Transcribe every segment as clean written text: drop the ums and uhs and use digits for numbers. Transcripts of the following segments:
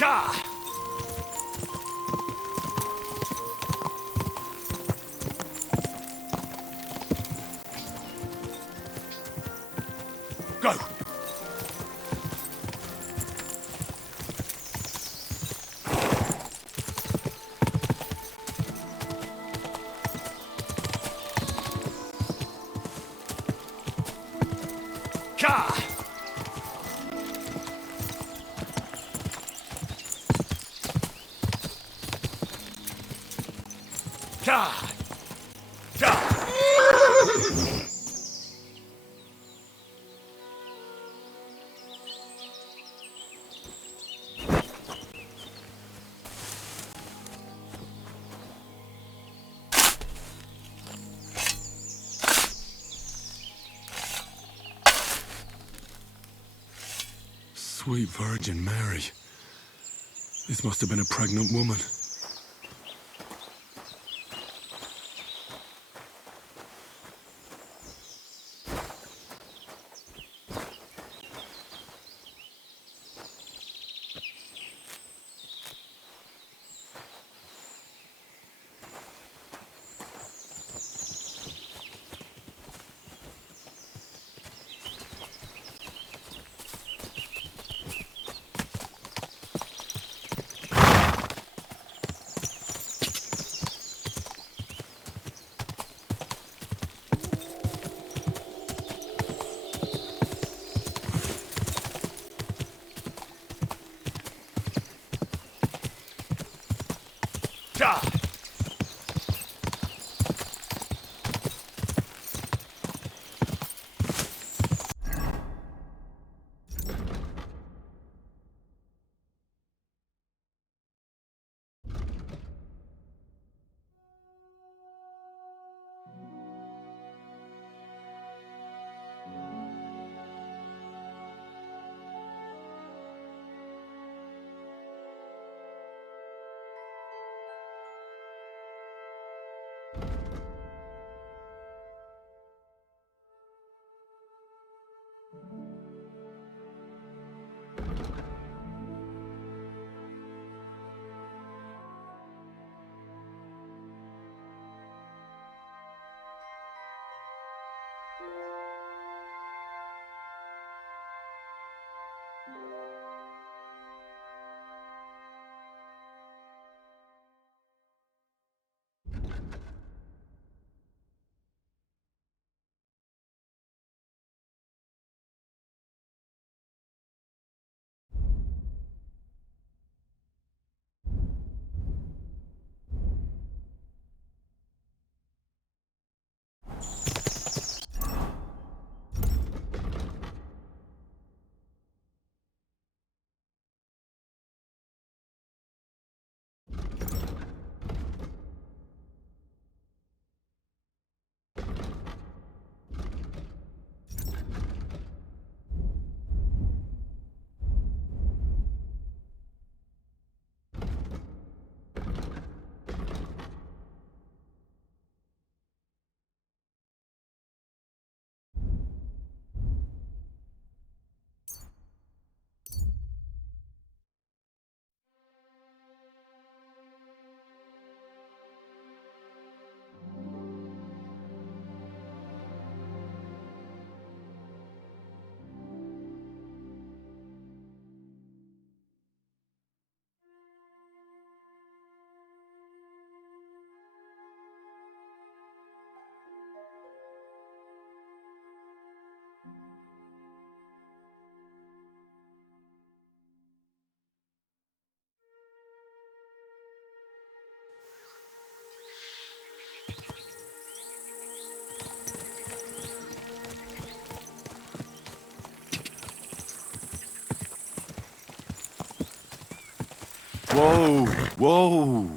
Ka! Go! Ka! Ka! Ka! Sweet Virgin Mary. This must have been a pregnant woman. Ka! Whoa! Whoa!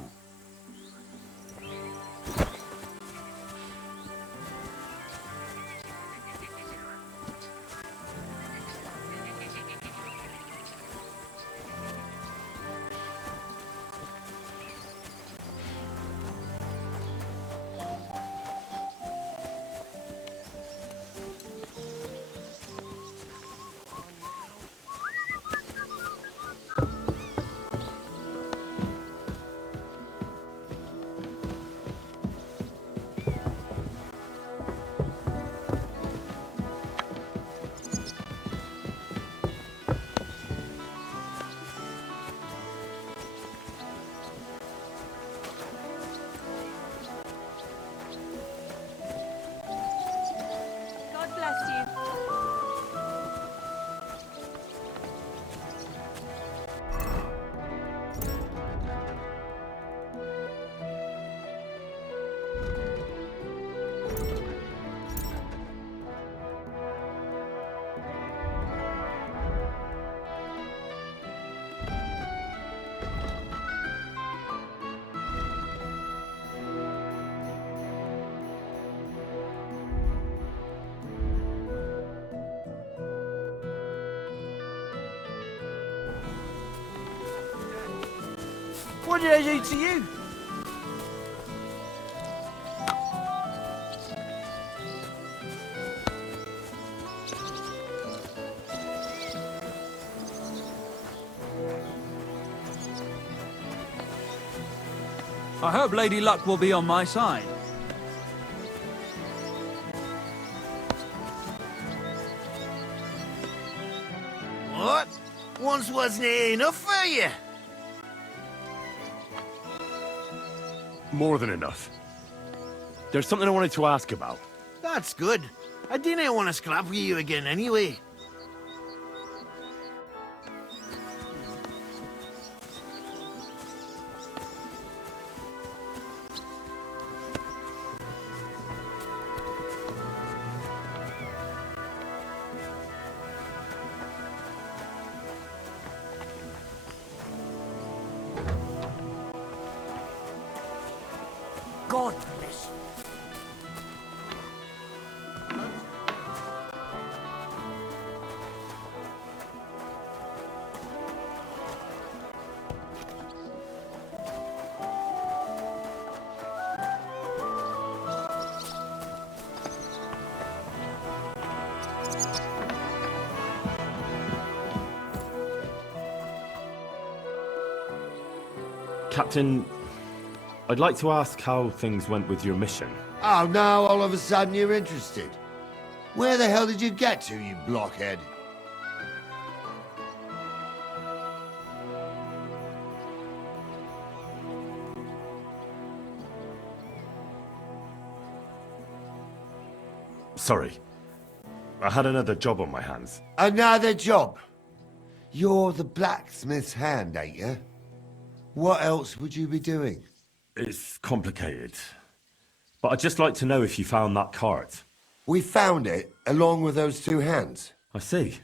What did I do to you? I hope Lady Luck will be on my side. What? Once wasn't it enough for you? More than enough. There's something I wanted to ask about. That's good. I didn't want to scrap with you again anyway. God bless you. Captain, I'd like to ask how things went with your mission. Oh, now all of a sudden you're interested. Where the hell did you get to, you blockhead? Sorry. I had another job on my hands. Another job? You're the blacksmith's hand, ain't you? What else would you be doing? It's complicated. But I'd just like to know if you found that cart. We found it, along with those two hands. I see.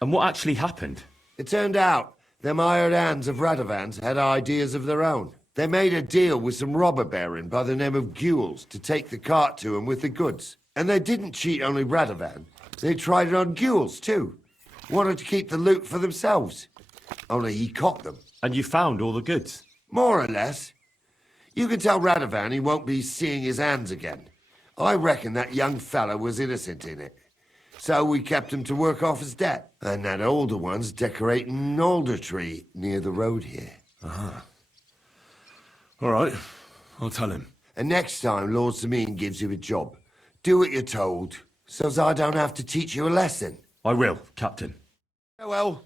And what actually happened? It turned out them hired hands of Radovans had ideas of their own. They made a deal with some robber baron by the name of Gules to take the cart to him with the goods. And they didn't cheat only Radovan. They tried it on Gules, too. Wanted to keep the loot for themselves. Only he caught them. And you found all the goods? More or less. You can tell Radovan he won't be seeing his hands again. I reckon that young fella was innocent in it. So we kept him to work off his debt. And that older one's decorating an alder tree near the road here. All right, I'll tell him. And next time Lord Sameen gives you a job, do what you're told, so as I don't have to teach you a lesson. I will, Captain. Farewell.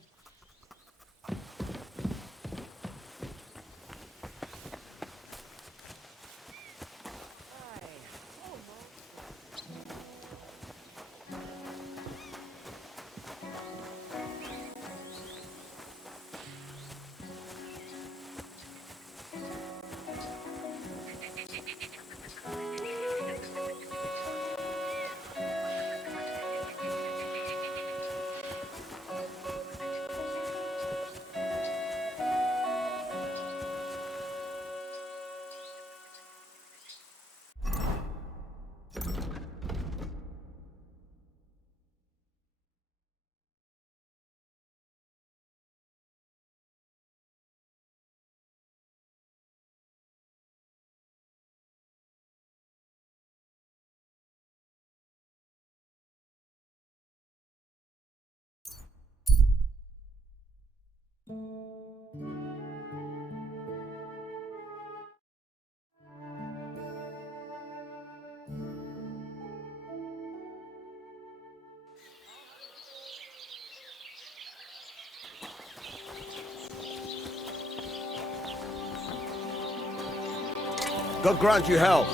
God grant you health.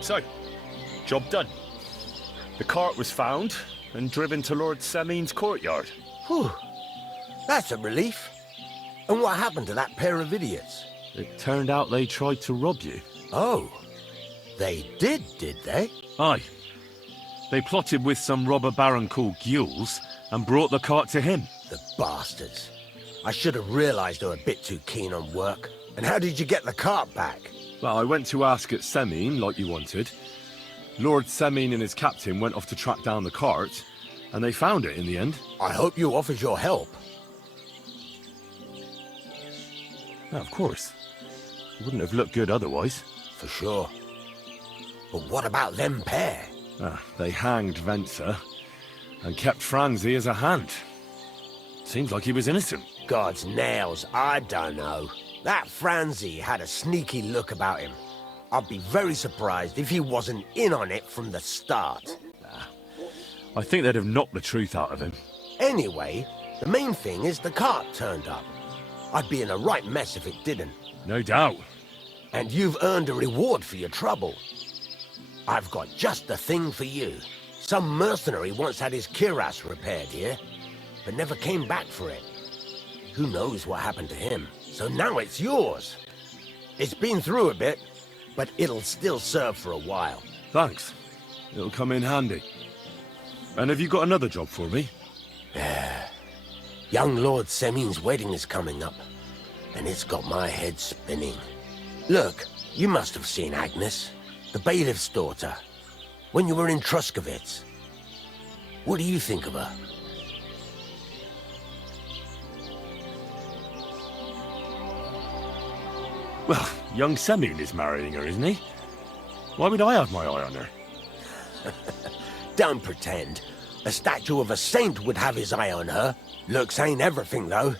So, job done. The cart was found and driven to Lord Sameen's courtyard. Whew. That's a relief. And what happened to that pair of idiots? It turned out they tried to rob you. Oh, they did they? Aye. They plotted with some robber baron called Gules and brought the cart to him. The bastards. I should have realized they were a bit too keen on work. And how did you get the cart back? Well, I went to ask at Sameen, like you wanted. Lord Sameen and his captain went off to track down the cart, And they found it in the end. I hope you offered your help. Yeah, of course. It wouldn't have looked good otherwise. For sure. But what about them pair? They hanged Venser and kept Franzi as a hand. Seems like he was innocent. God's nails, I don't know. That Franzi had a sneaky look about him. I'd be very surprised if he wasn't in on it from the start. I think they'd have knocked the truth out of him. Anyway, the main thing is the cart turned up. I'd be in a right mess if it didn't. No doubt. And you've earned a reward for your trouble. I've got just the thing for you. Some mercenary once had his cuirass repaired here, but never came back for it. Who knows what happened to him? So now it's yours. It's been through a bit, but it'll still serve for a while. Thanks. It'll come in handy. And have you got another job for me? Young Lord Semin's wedding is coming up, and it's got my head spinning. Look, you must have seen Agnes, the bailiff's daughter, when you were in Truskowitz. What do you think of her? Well, young Semin is marrying her, isn't he? Why would I have my eye on her? Don't pretend. A statue of a saint would have his eye on her. Looks ain't everything, though.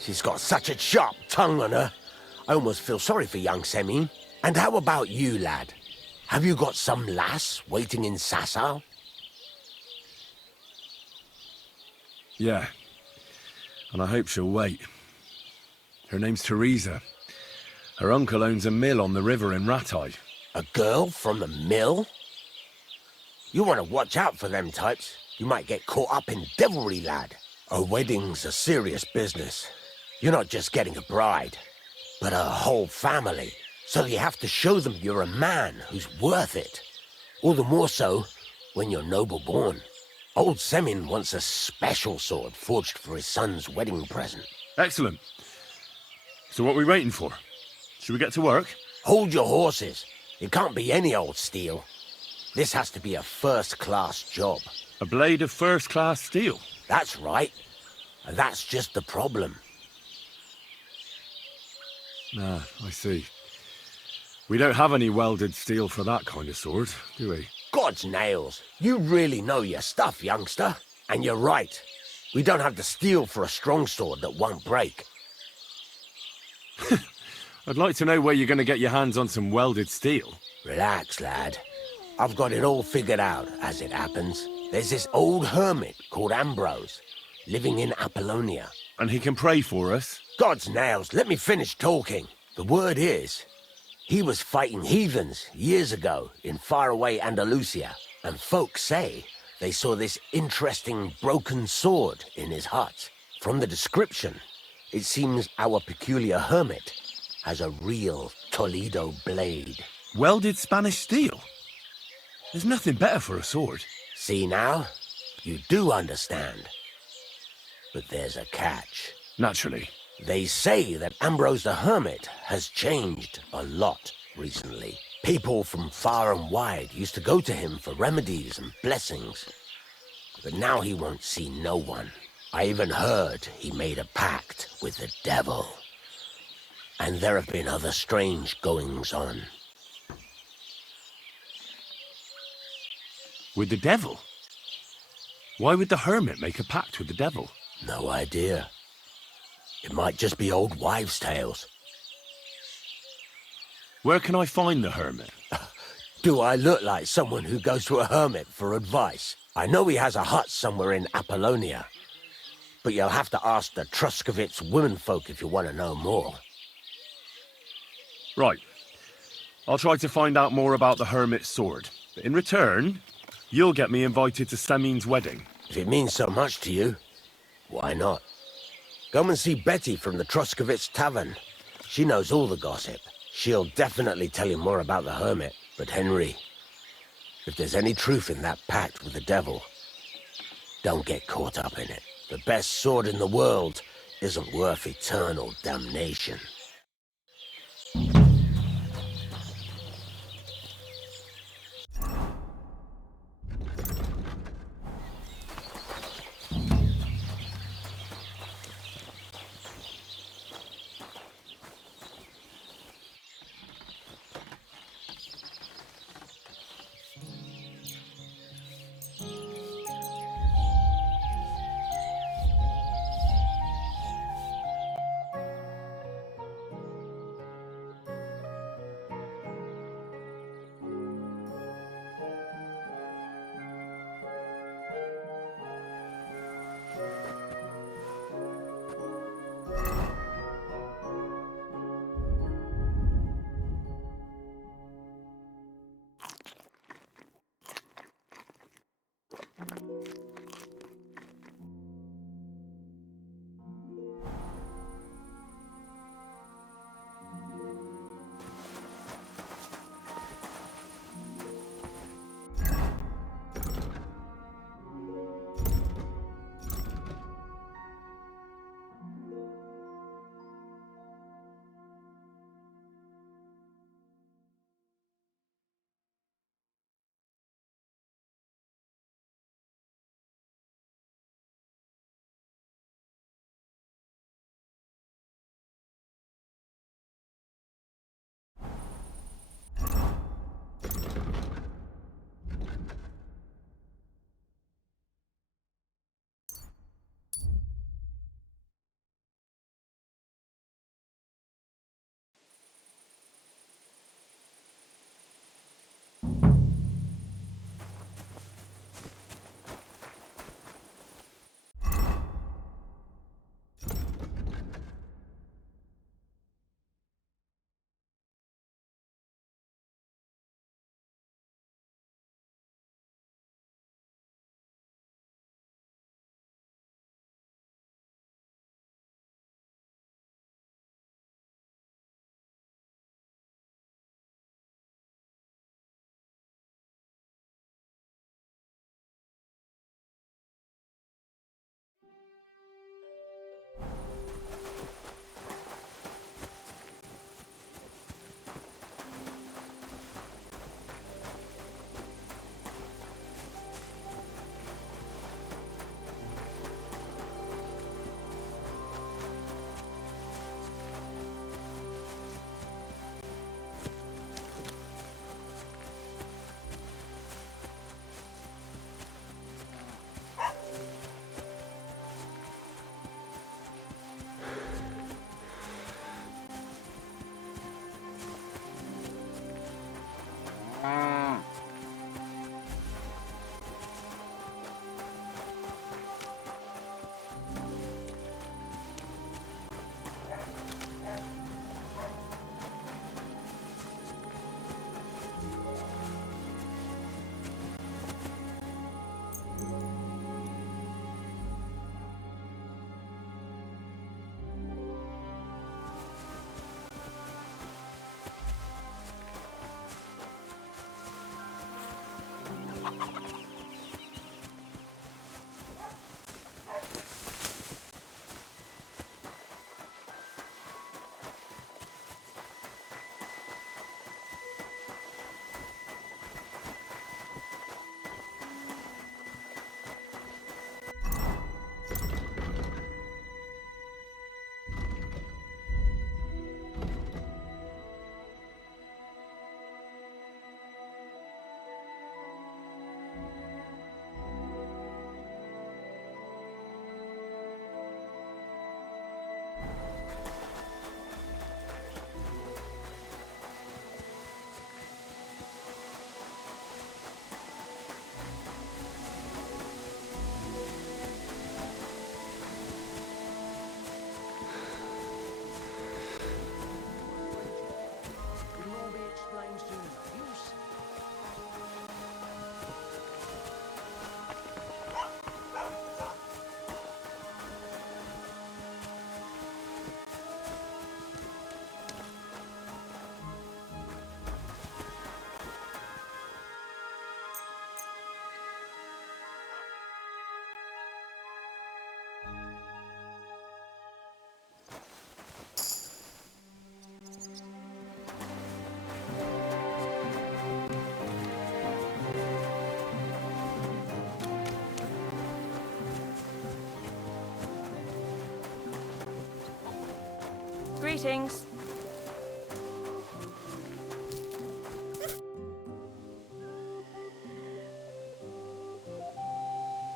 She's got such a sharp tongue on her. I almost feel sorry for young Semin. And how about you, lad? Have you got some lass waiting in Sasau? Yeah. And I hope she'll wait. Her name's Teresa. Her uncle owns a mill on the river in Ratai. A girl from the mill? You want to watch out for them types. You might get caught up in devilry, lad. A wedding's a serious business. You're not just getting a bride, but a whole family. So you have to show them you're a man who's worth it. All the more so when you're noble-born. Old Semin wants a special sword forged for his son's wedding present. Excellent. So what are we waiting for? Should we get to work? Hold your horses. It can't be any old steel. This has to be a first-class job. A blade of first-class steel. That's right. And that's just the problem. Ah, I see. We don't have any welded steel for that kind of sword, do we? God's nails. You really know your stuff, youngster. And you're right. We don't have the steel for a strong sword that won't break. I'd like to know where you're going to get your hands on some welded steel. Relax, lad. I've got it all figured out, as it happens. There's this old hermit called Ambrose, living in Apollonia. And he can pray for us? God's nails, let me finish talking. The word is, he was fighting heathens years ago in faraway Andalusia, and folks say they saw this interesting broken sword in his hut. From the description, it seems our peculiar hermit has a real Toledo blade. Welded Spanish steel? There's nothing better for a sword. See now? You do understand. But there's a catch. Naturally. They say that Ambrose the Hermit has changed a lot recently. People from far and wide used to go to him for remedies and blessings. But now he won't see no one. I even heard he made a pact with the devil. And there have been other strange goings-on. With the devil? Why would the hermit make a pact with the devil? No idea. It might just be old wives' tales. Where can I find the hermit? Do I look like someone who goes to a hermit for advice? I know he has a hut somewhere in Apollonia. But you'll have to ask the Truskowitz womenfolk if you want to know more. Right. I'll try to find out more about the hermit's sword. But in return, you'll get me invited to Semin's wedding. If it means so much to you, why not? Come and see Betty from the Truskowitz Tavern. She knows all the gossip. She'll definitely tell you more about the hermit. But Henry, if there's any truth in that pact with the devil, don't get caught up in it. The best sword in the world isn't worth eternal damnation. Greetings.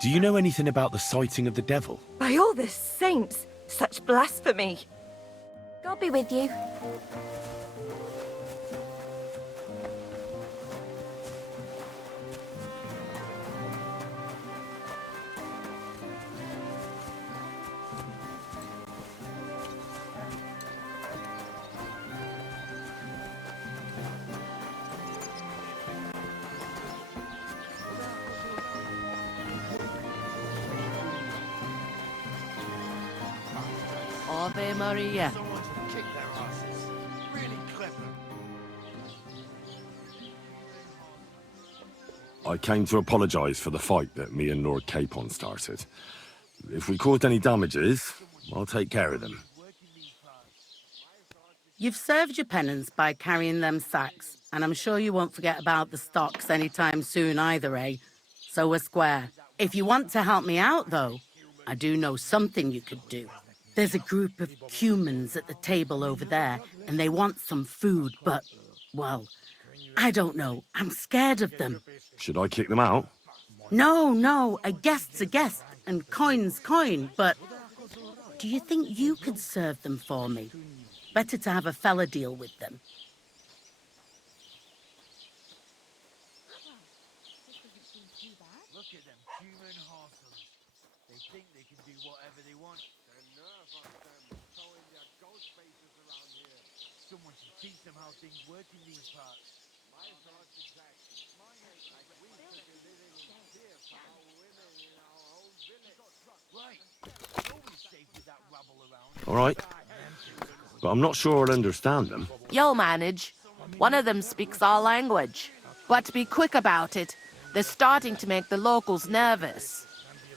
Do you know anything about the sighting of the devil? By all the saints, such blasphemy. God be with you. Ave Maria. Someone should kick their asses. Really clever. I came to apologize for the fight that me and Lord Capon started. If we caused any damages, I'll take care of them. You've served your penance by carrying them sacks, and I'm sure you won't forget about the stocks anytime soon either, eh? So we're square. If you want to help me out, though, I do know something you could do. There's a group of humans at the table over there, and they want some food, but, well, I don't know. I'm scared of them. Should I kick them out? No, a guest's a guest, and coin's coin, but do you think you could serve them for me? Better to have a fella deal with them. Look at them human hearters. They think they can do whatever they want. The nerve of them showing their ghost faces around here. Someone should teach them how things work in these parts. My thoughts exactly. Like we should be living in fear for our women in our own village. Right. Nobody's safe with that rabble around. All right. But I'm not sure I'll understand them. You'll manage. One of them speaks our language. But be quick about it. They're starting to make the locals nervous.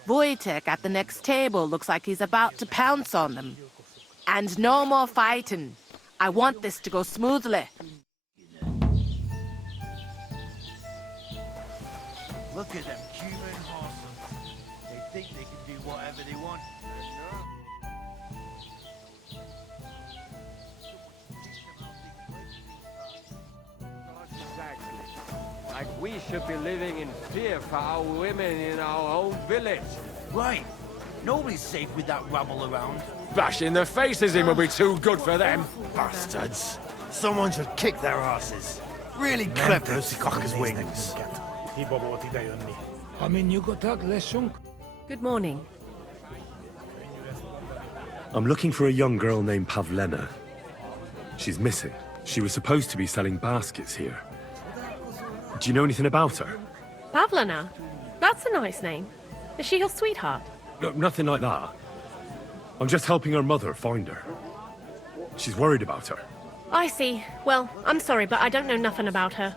Wojtek at the next table looks like he's about to pounce on them. And no more fighting. I want this to go smoothly. Look at them human hearters. They think they can do whatever they want. Exactly. Like we should be living in fear for our women in our own village. Right. Nobody's safe with that rabble around. Bashing their faces in will be too good for them. Bastards. Someone should kick their asses. Really clever as cock's wings. Good morning. I'm looking for a young girl named Pavlena. She's missing. She was supposed to be selling baskets here. Do you know anything about her? Pavlena? That's a nice name. Is she your sweetheart? No, nothing like that. I'm just helping her mother find her. She's worried about her. I see. Well, I'm sorry, but I don't know nothing about her.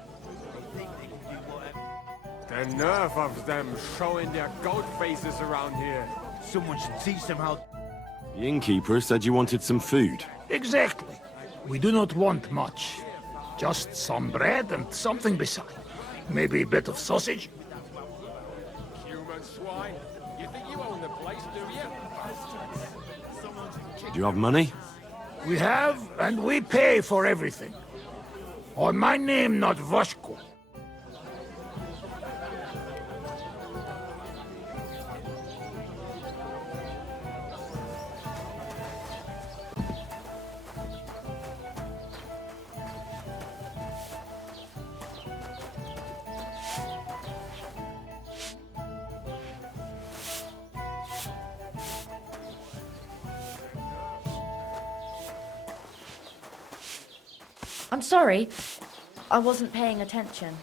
The nerve of them showing their goat faces around here. Someone should teach them how... The innkeeper said you wanted some food. Exactly. We do not want much. Just some bread and something beside. Maybe a bit of sausage. Human swine. You think you own the place, do you? Do you have money? We have, and we pay for everything. Or my name not Vashko. I'm sorry. I wasn't paying attention.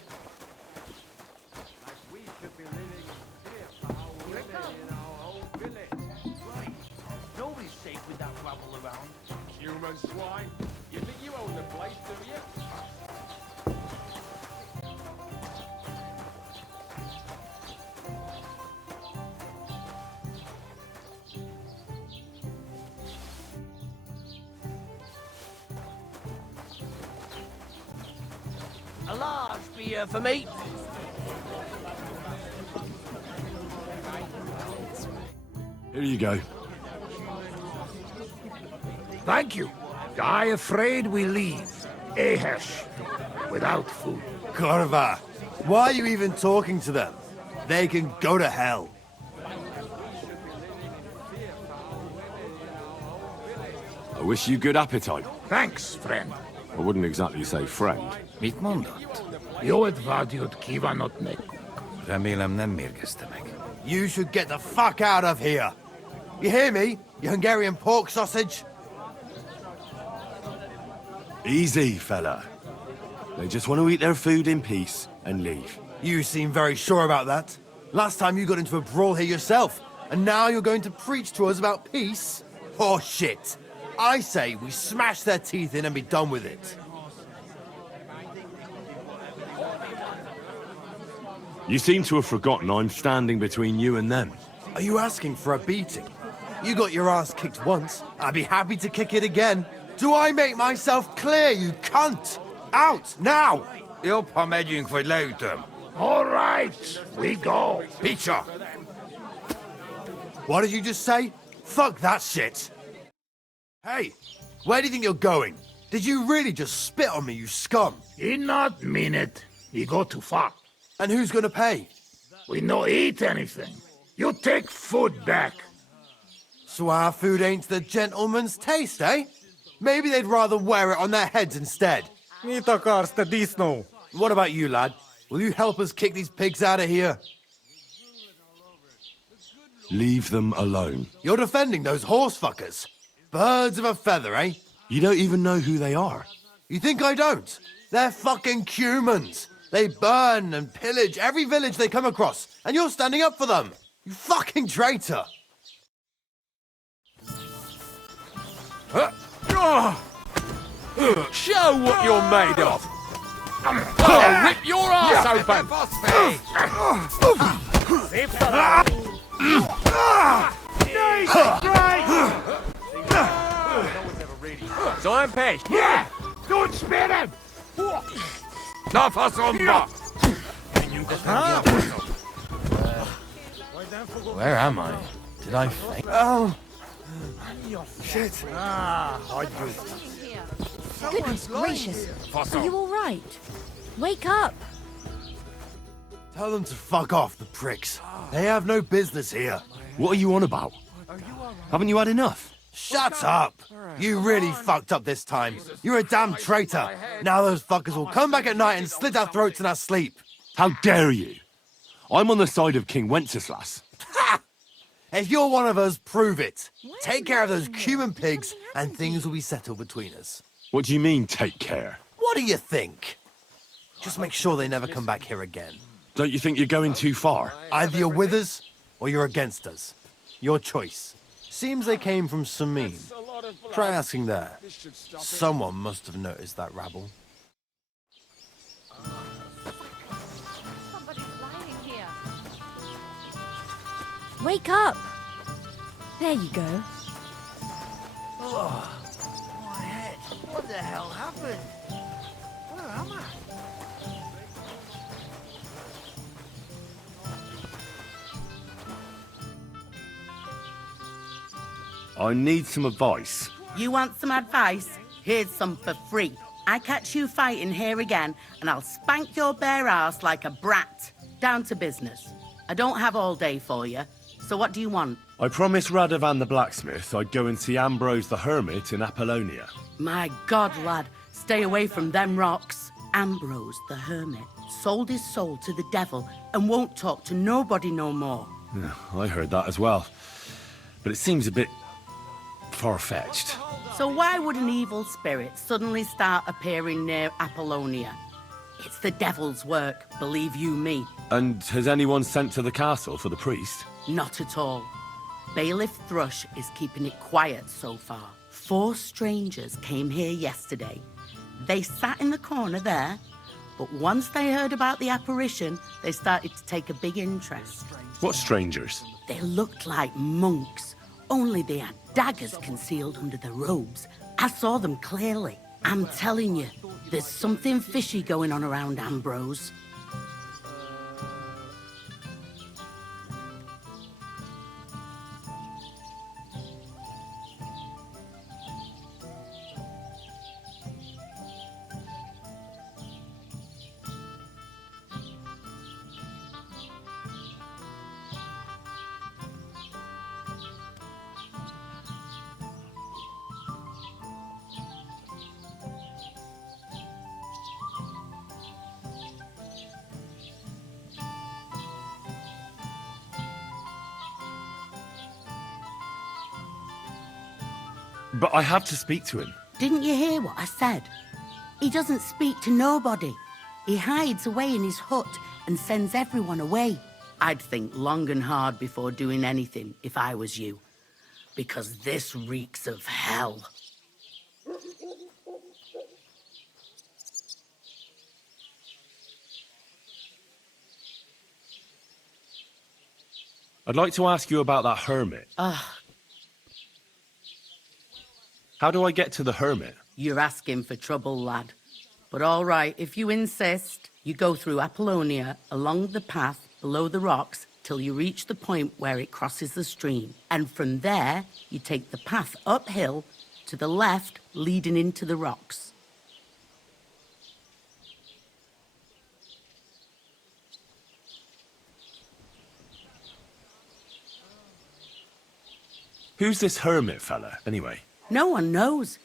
We should be living in fear for our women in our own village. Right. Nobody's safe with that rabble around. Human swine. You think you own the place, do you? A large beer for me. Here you go. Thank you. I afraid we leave. Ahesh. Without food. Korva, why are you even talking to them? They can go to hell. I wish you good appetite. Thanks, friend. I wouldn't exactly say friend. Mit mondott? Jót vágyót kívánott nekünk. Remélem nem mérgezte meg. You should get the fuck out of here. You hear me, you Hungarian pork sausage? Easy, fella. They just want to eat their food in peace and leave. You seem very sure about that. Last time you got into a brawl here yourself, and now you're going to preach to us about peace? Oh shit. I say we smash their teeth in and be done with it. You seem to have forgotten I'm standing between you and them. Are you asking for a beating? You got your ass kicked once. I'd be happy to kick it again. Do I make myself clear, you cunt? Out, now! Jobb, ha megyünk, vagy leütöm. All right, we go. Picture! What did you just say? Fuck that shit! Hey, where do you think you're going? Did you really just spit on me, you scum? He not mean it. He go too far. And who's gonna pay? We no eat anything. You take food back. So our food ain't the gentleman's taste, eh? Maybe they'd rather wear it on their heads instead. Mit akarsz, te disznó? What about you, lad? Will you help us kick these pigs out of here? Leave them alone. You're defending those horse fuckers. Birds of a feather, eh? You don't even know who they are. You think I don't? They're fucking humans. They burn and pillage every village they come across, and you're standing up for them. You fucking traitor. Show what you're made of! I'll rip your ass open! So I'm pissed. Yeah! Don't spit him! Na faszomba! Where am I? Did I faint? Oh. Shit. Goodness gracious. Are you all right? Wake up. Tell them to fuck off, the pricks. They have no business here. What are you on about? Haven't you had enough? Shut up! You really fucked up this time. You're a damn traitor. Now those fuckers will come back at night and slit our throats in our sleep. How dare you? I'm on the side of King Wenceslas. Ha! If you're one of us, prove it. Take care of those Cuban pigs and things will be settled between us. What do you mean, take care? What do you think? Just make sure they never come back here again. Don't you think you're going too far? Either you're with us or you're against us. Your choice. Seems they came from Samin. Try asking there. Someone must have noticed that rabble. Somebody's lying here. Wake up. There you go. Oh, my head. What the hell happened? Where am I? I need some advice. You want some advice? Here's some for free. I catch you fighting here again, and I'll spank your bare ass like a brat. Down to business. I don't have all day for you, so what do you want? I promised Radovan the blacksmith I'd go and see Ambrose the Hermit in Apollonia. My God, lad, stay away from them rocks. Ambrose the Hermit sold his soul to the devil and won't talk to nobody no more. Yeah, I heard that as well. But it seems a bit far-fetched. So why would an evil spirit suddenly start appearing near Apollonia? It's the devil's work, believe you me. And has anyone sent to the castle for the priest? Not at all. Bailiff Thrush is keeping it quiet so far. 4 strangers came here yesterday. They sat in the corner there, but once they heard about the apparition, they started to take a big interest. What strangers? They looked like monks, only they had daggers concealed under their robes. I saw them clearly. I'm telling you, there's something fishy going on around Ambrose. But I have to speak to him. Didn't you hear what I said? He doesn't speak to nobody. He hides away in his hut and sends everyone away. I'd think long and hard before doing anything if I was you. Because this reeks of hell. I'd like to ask you about that hermit. How do I get to the hermit? You're asking for trouble, lad. But all right, if you insist, you go through Apollonia, along the path below the rocks, till you reach the point where it crosses the stream. And from there, you take the path uphill to the left, leading into the rocks. Who's this hermit fella, anyway? No one knows.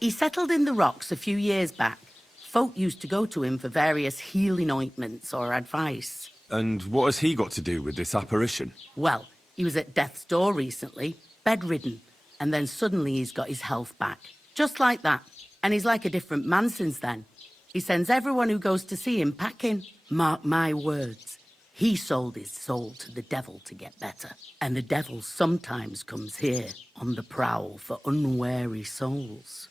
He settled in the rocks a few years back. Folk used to go to him for various healing ointments or advice. And what has he got to do with this apparition? Well, he was at death's door recently, bedridden, and then suddenly he's got his health back. Just like that. And he's like a different man since then. He sends everyone who goes to see him packing. Mark my words. He sold his soul to the devil to get better. And the devil sometimes comes here on the prowl for unwary souls.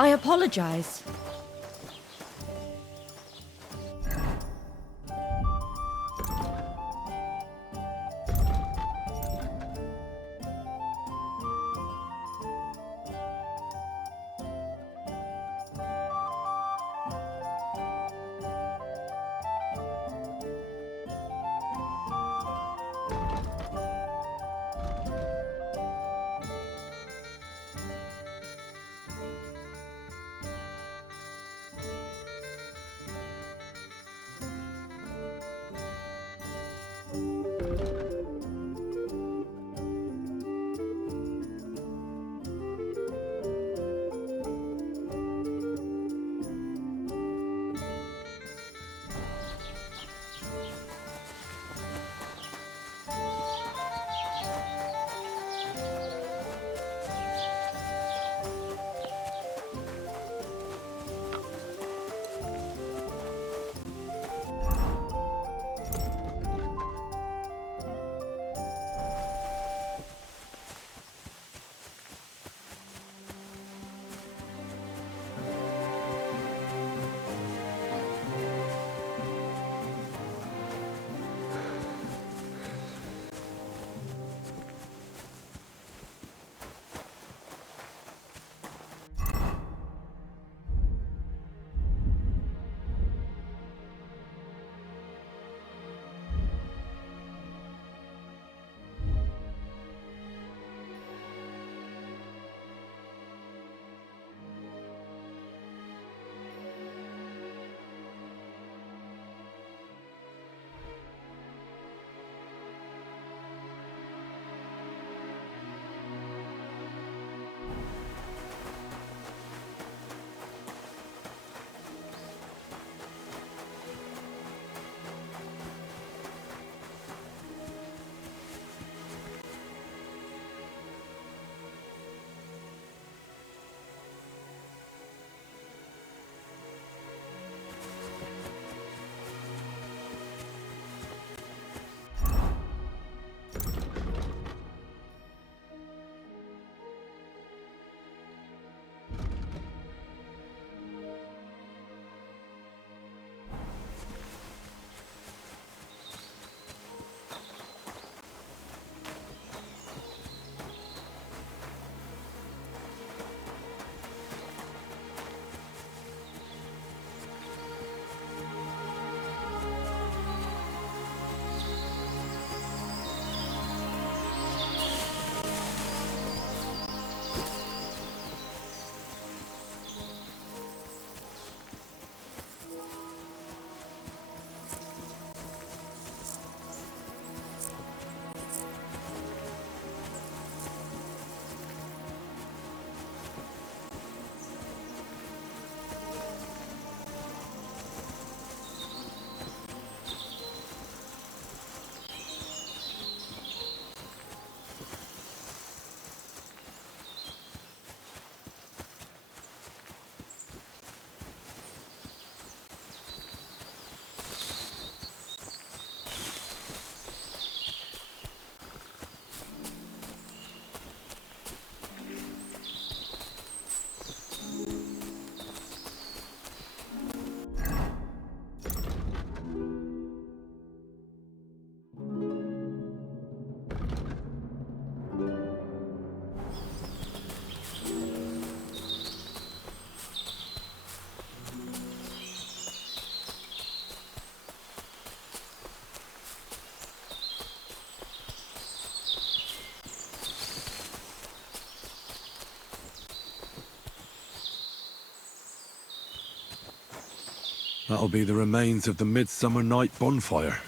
I apologize. That'll be the remains of the Midsummer Night bonfire.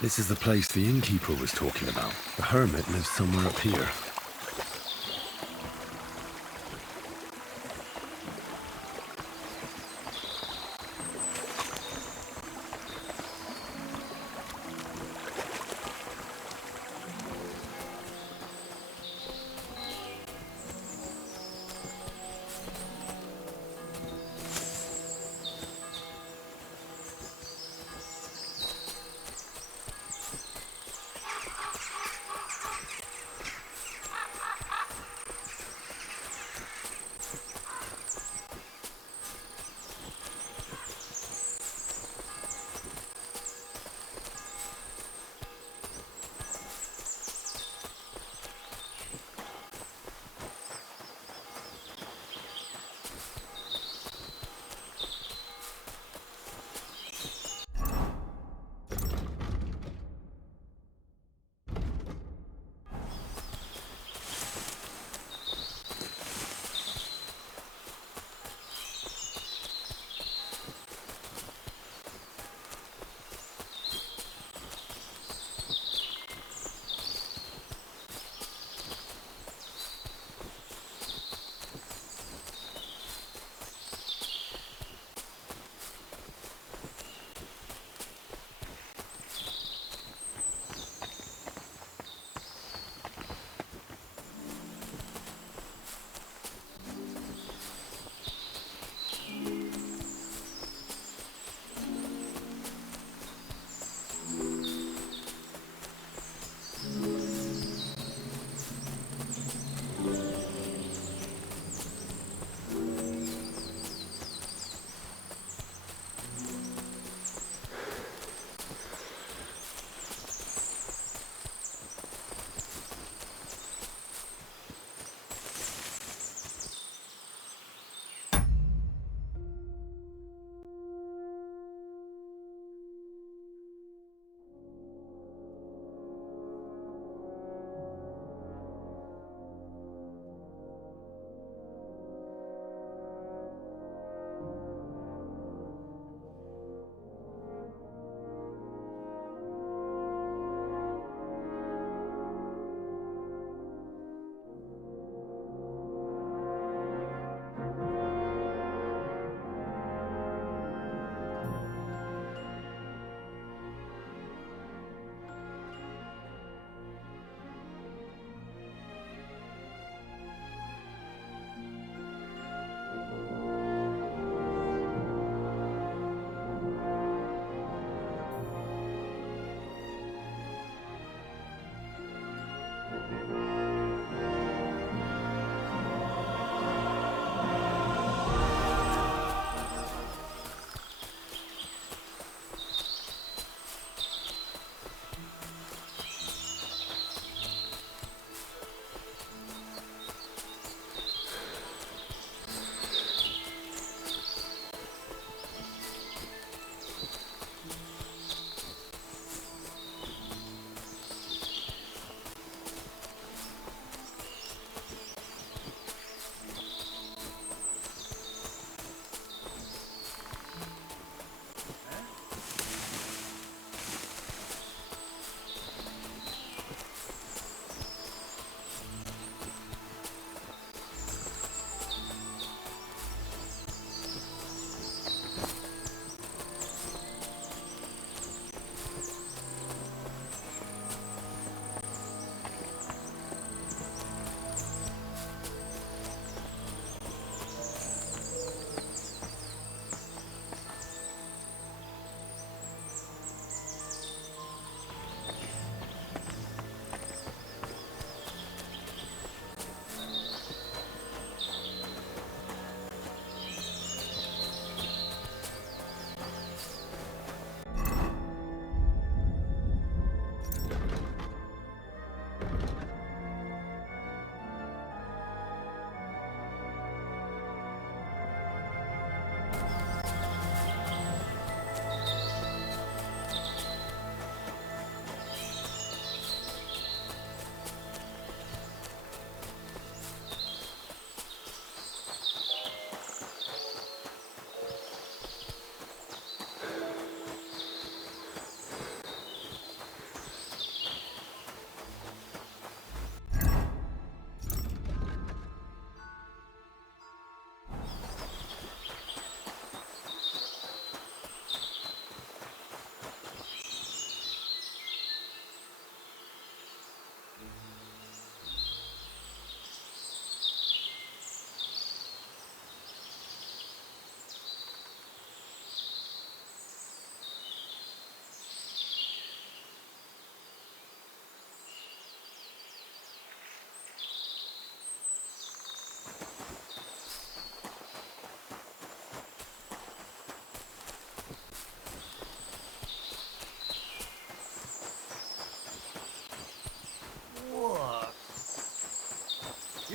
This is the place the innkeeper was talking about. The hermit lives somewhere up here.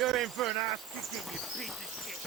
You're in for an ass kicking, you piece of shit.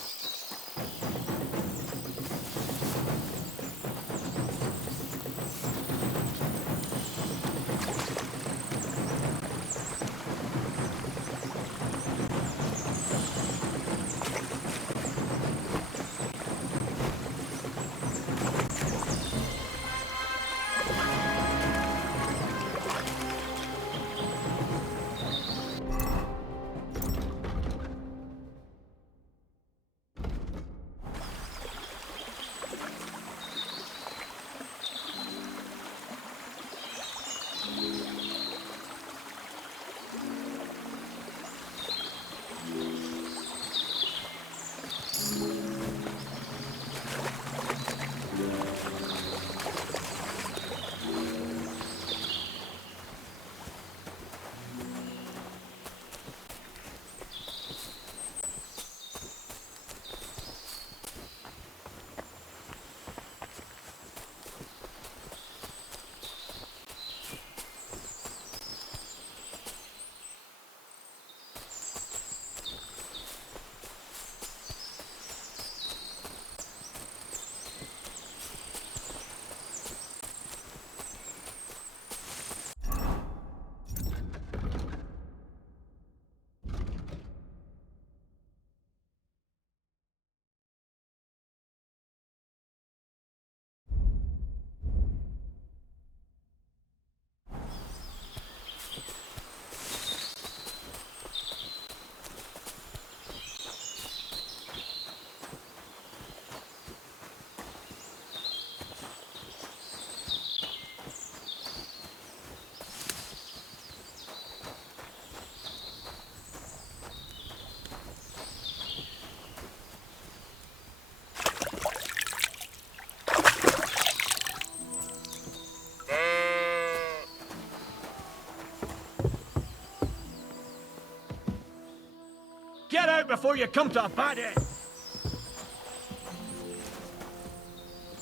Get out before you come to a bad end!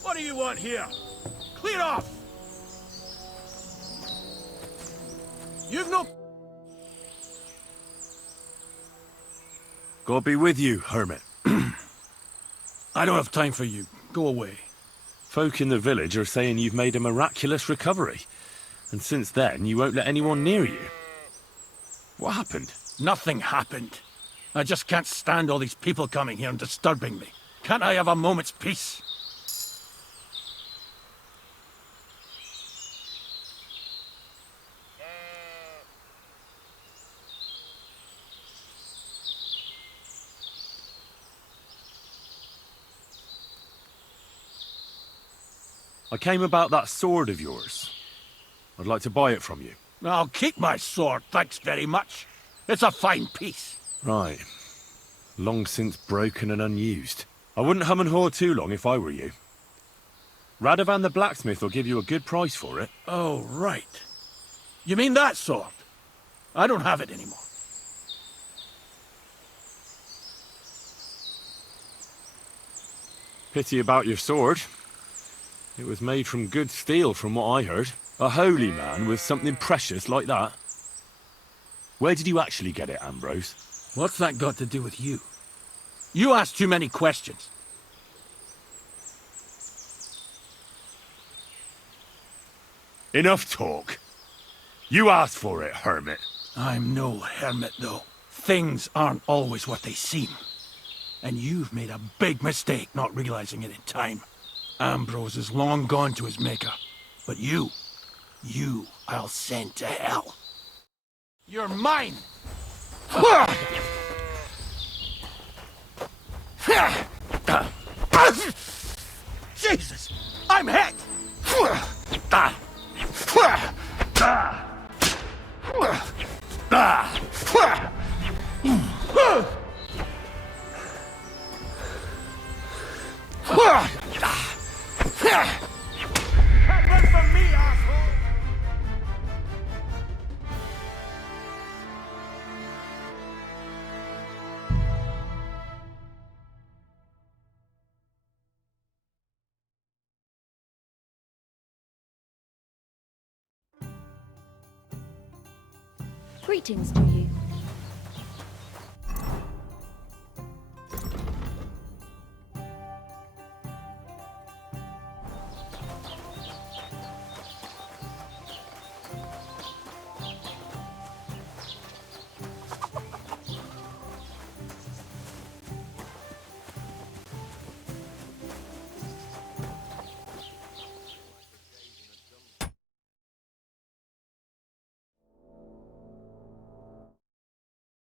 What do you want here? Clear off! You've no... God be with you, Hermit. I don't have time for you. Go away. Folk in the village are saying you've made a miraculous recovery. And since then, you won't let anyone near you. What happened? Nothing happened. I just can't stand all these people coming here and disturbing me. Can't I have a moment's peace? I came about that sword of yours. I'd like to buy it from you. I'll keep my sword, thanks very much. It's a fine piece. Right. Long since broken and unused. I wouldn't hum and haw too long if I were you. Radovan the blacksmith will give you a good price for it. Oh, right. You mean that sword? I don't have it anymore. Pity about your sword. It was made from good steel from what I heard. A holy man with something precious like that. Where did you actually get it, Ambrose? What's that got to do with you? You ask too many questions. Enough talk. You asked for it, Hermit. I'm no hermit, though. Things aren't always what they seem. And you've made a big mistake not realizing it in time. Ambrose is long gone to his maker. But you I'll send to hell. You're mine! Jesus! I'm hit! Run from me, asshole! Greetings to you.